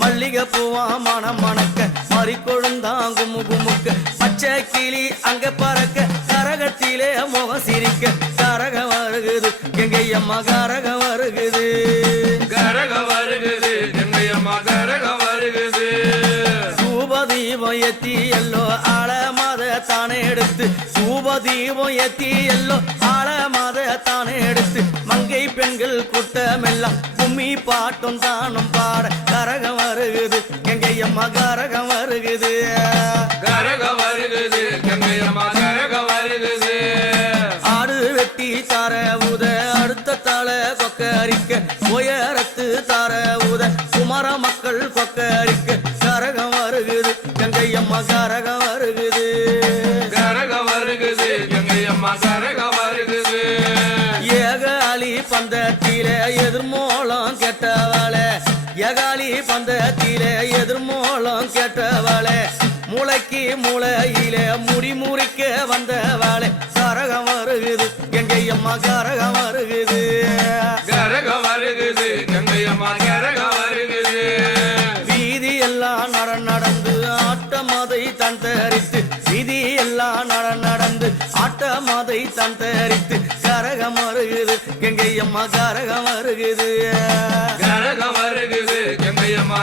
மல்லிகை பூவா மனம் மணக்க மறி கொழுந்தான் கும்மு குமுக்க பச்சை கிளி அங்க பறக்க கரகத்திலே முகம் சிரிக்க கரகம் வருகுது எங்கையம்மா கரகம் வருகுது கரகம் வருகுது எங்கையம்மா கரகம் வருகுது தூபதீபம் ஏத்தி எல்லோ ஆள மாத தானே எடுத்து தூபதீபம் ஏத்தி எல்லோ ஆள மாத தானே எடுத்து மங்கை பெண்கள் கூட்டமெல்லாம் கும்மி பாட்டும் தானும் பாட கரகம் வருகுது எங்கையம்மா கரகம் வருகுது கரகம் வருகுது எங்கையம்மா கரகம் வருகுது ஆடு வெட்டி தார உத அடுத்த தலை கொக்கரிக்க உயரத்து தார உத குமர மக்கள் கொக்கரிக்க கரகம் வருகுது எங்கையம்மா கரகம் வருகுது கரகம் வருகுது எங்கையம்மா கரகம் வருகுது ஏகாலி பந்தத்திலே எதிர்மூலம் கெட்டவளே ஏகாலி பந்தத்திலே எதிர்மூலம் கெட்டவளே மூளைக்கு மூளையிலே முடி முறிக்க வந்தவளே கரகம் வருகுது எங்கையம்மா கரகம் வருகுது கரகம் வருகுது எங்கையம்மா கரகம் வருகுது வீதி எல்லாம் நடந்து ஆட்டமதை தன் தரித்து வீதி எல்லாம் நடந்து ஆட்டமதை தன் தரித்து கரகம் வருகுது எங்கையம்மா கரகம் வருகுது கரகம் வருகுது எங்கையம்மா